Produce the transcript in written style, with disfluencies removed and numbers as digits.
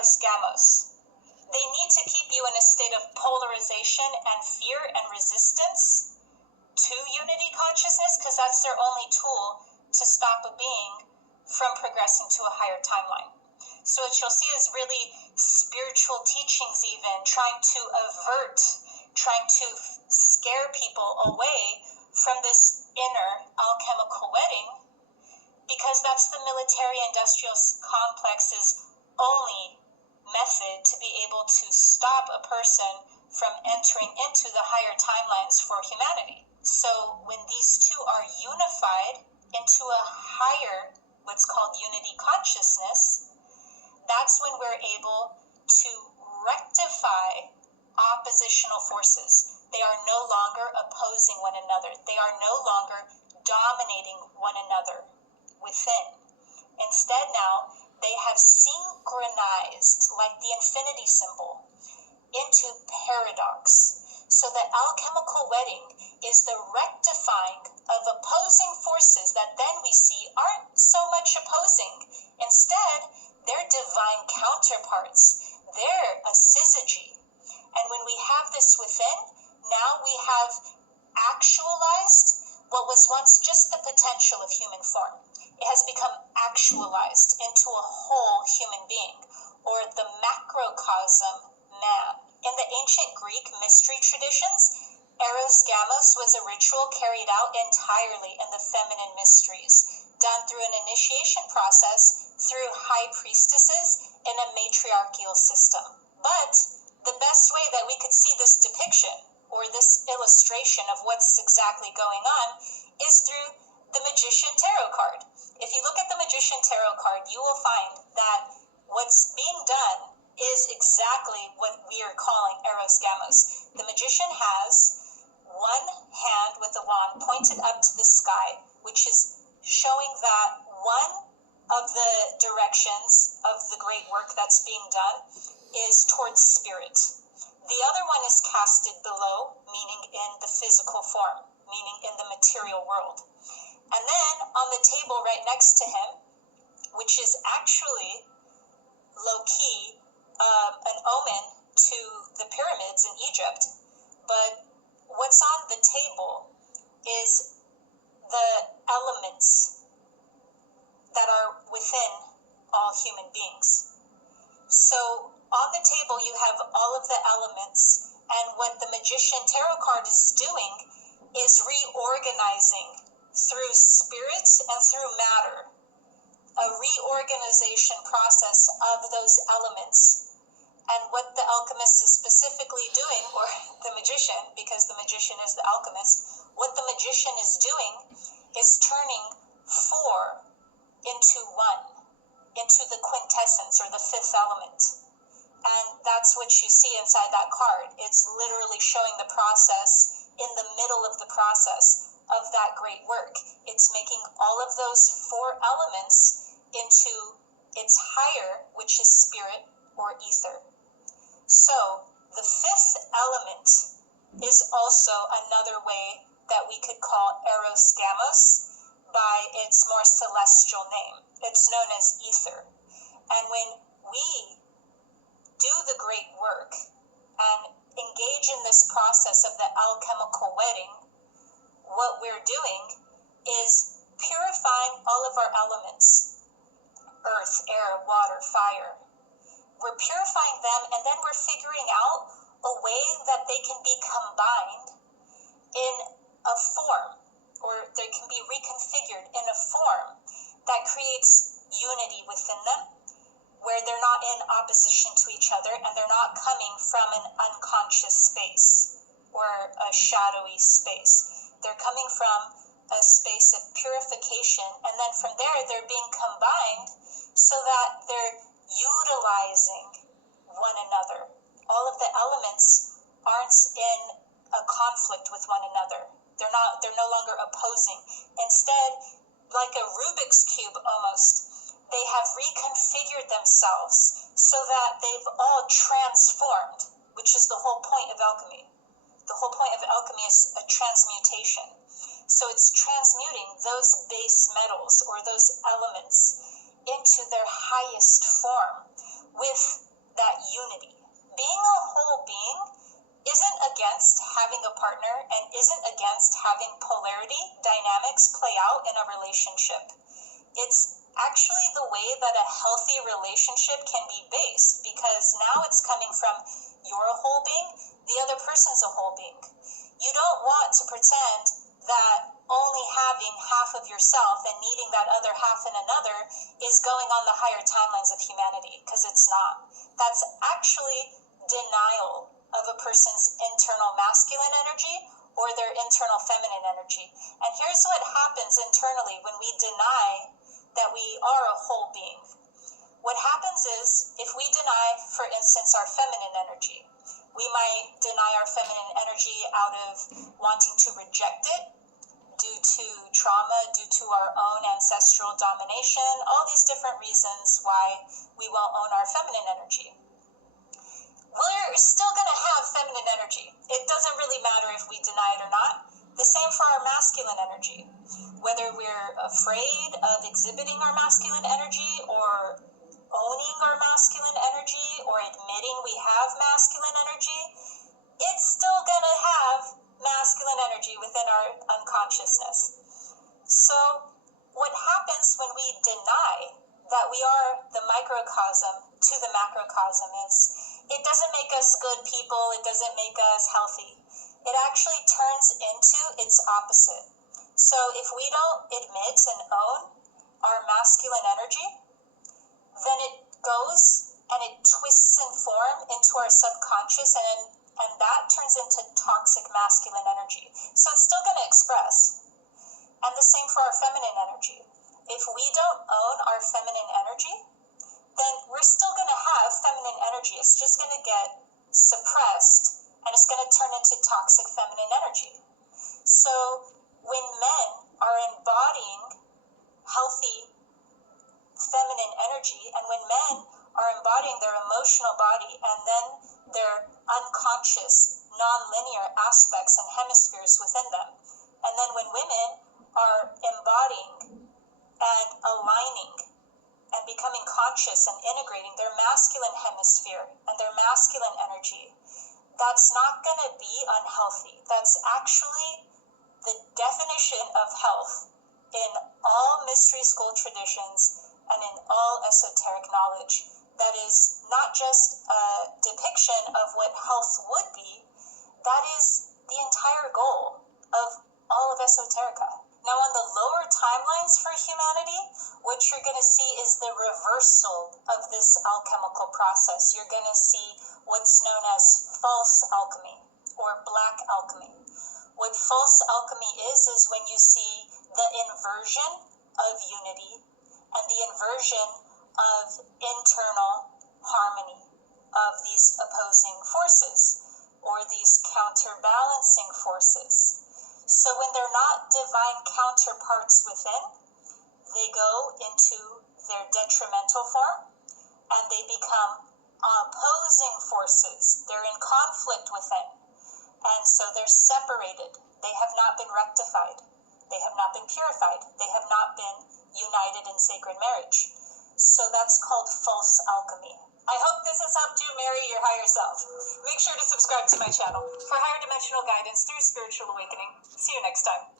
eros gamos. They need to keep you in a state of polarization and fear and resistance to unity consciousness, because that's their only tool to stop a being from progressing to a higher timeline. So what you'll see is really spiritual teachings even trying to avert, trying to scare people away from this inner alchemical wedding, because that's the military-industrial complex's only method to be able to stop a person from entering into the higher timelines for humanity. So when these two are unified into a higher, what's called unity consciousness, that's when we're able to rectify oppositional forces. They are no longer opposing one another. They are no longer dominating one another within. Instead now, they have synchronized, like the infinity symbol, into paradox. So the alchemical wedding is the rectifying of opposing forces that then we see aren't so much opposing. Instead, they're divine counterparts. They're a syzygy. And when we have this within, now we have actualized what was once just the potential of human form. It has become actualized into a whole human being, or the macrocosm man. In the ancient Greek mystery traditions, eros gamos was a ritual carried out entirely in the feminine mysteries, done through an initiation process through high priestesses in a matriarchal system. But the best way that we could see this depiction, or this illustration of what's exactly going on, is through the Magician Tarot card. If you look at the Magician Tarot card, you will find that what's being done is exactly what we are calling eros gamos. The magician has one hand with a wand pointed up to the sky, which is showing that one of the directions of the great work that's being done is towards spirit. The other one is casted below, meaning in the physical form, meaning in the material world. And then on the table right next to him, which is actually low-key an omen to the pyramids in Egypt, but what's on the table is the elements that are within all human beings. So on the table you have all of the elements, and what the Magician Tarot card is doing is reorganizing through spirit and through matter, a reorganization process of those elements. And what the alchemist is specifically doing, or the magician, because the magician is the alchemist, what the magician is doing is turning 4 into 1, into the quintessence, or the fifth element. And that's what you see inside that card. It's literally showing the process in the middle of the process of that great work. It's making all of those 4 elements into its higher, which is spirit or ether. So the fifth element is also another way that we could call eros gamos by its more celestial name. It's known as ether. And when we do the great work and engage in this process of the alchemical wedding, what we're doing is purifying all of our elements: earth, air, water, fire. We're purifying them, and then we're figuring out a way that they can be combined in a form, or they can be reconfigured in a form that creates unity within them, where they're not in opposition to each other, and they're not coming from an unconscious space or a shadowy space. They're coming from a space of purification, and then from there they're being combined so that they're utilizing one another. All of the elements aren't in a conflict with one another. They're no longer opposing. Instead, like a Rubik's Cube almost, they have reconfigured themselves so that they've all transformed, which is the whole point of alchemy. The whole point of alchemy is a transmutation. So it's transmuting those base metals or those elements into their highest form with partner and isn't against having polarity dynamics play out in a relationship. It's actually the way that a healthy relationship can be based, because now it's coming from you're a whole being, the other person's a whole being. You don't want to pretend that only having half of yourself and needing that other half in another is going on the higher timelines of humanity, because it's not. That's actually denial of a person's internal masculine energy or their internal feminine energy. And here's what happens internally when we deny that we are a whole being. What happens is, if we deny, for instance, our feminine energy, we might deny our feminine energy out of wanting to reject it due to trauma, due to our own ancestral domination, all these different reasons why we won't own our feminine energy. We're still going to have feminine energy. It doesn't really matter if we deny it or not. The same for our masculine energy. Whether we're afraid of exhibiting our masculine energy or owning our masculine energy or admitting we have masculine energy, it's still going to have masculine energy within our unconsciousness. So what happens when we deny that we are the microcosm to the macrocosm is, it doesn't make us good people, it doesn't make us healthy. It actually turns into its opposite. So if we don't admit and own our masculine energy, then it goes and it twists and forms into our subconscious, and that turns into toxic masculine energy. So it's still going to express. And the same for our feminine energy. If we don't own our feminine energy, then we're still going to have feminine energy. It's just going to get suppressed, and it's going to turn into toxic feminine energy. So when men are embodying healthy feminine energy, and when men are embodying their emotional body and then their unconscious, non-linear aspects and hemispheres within them, and then when women are embodying and aligning and becoming conscious and integrating their masculine hemisphere and their masculine energy, that's not going to be unhealthy. That's actually the definition of health in all mystery school traditions and in all esoteric knowledge. That is not just a depiction of what health would be, that is the entire goal of all of esoterica. Now, on the lower timelines for humanity, what you're going to see is the reversal of this alchemical process. You're going to see what's known as false alchemy or black alchemy. What false alchemy is when you see the inversion of unity and the inversion of internal harmony of these opposing forces or these counterbalancing forces. So when they're not divine counterparts within, they go into their detrimental form and they become opposing forces. They're in conflict within. And so they're separated. They have not been rectified. They have not been purified. They have not been united in sacred marriage. So that's called false alchemy. I hope this has helped you marry your higher self. Make sure to subscribe to my channel for higher dimensional guidance through spiritual awakening. See you next time.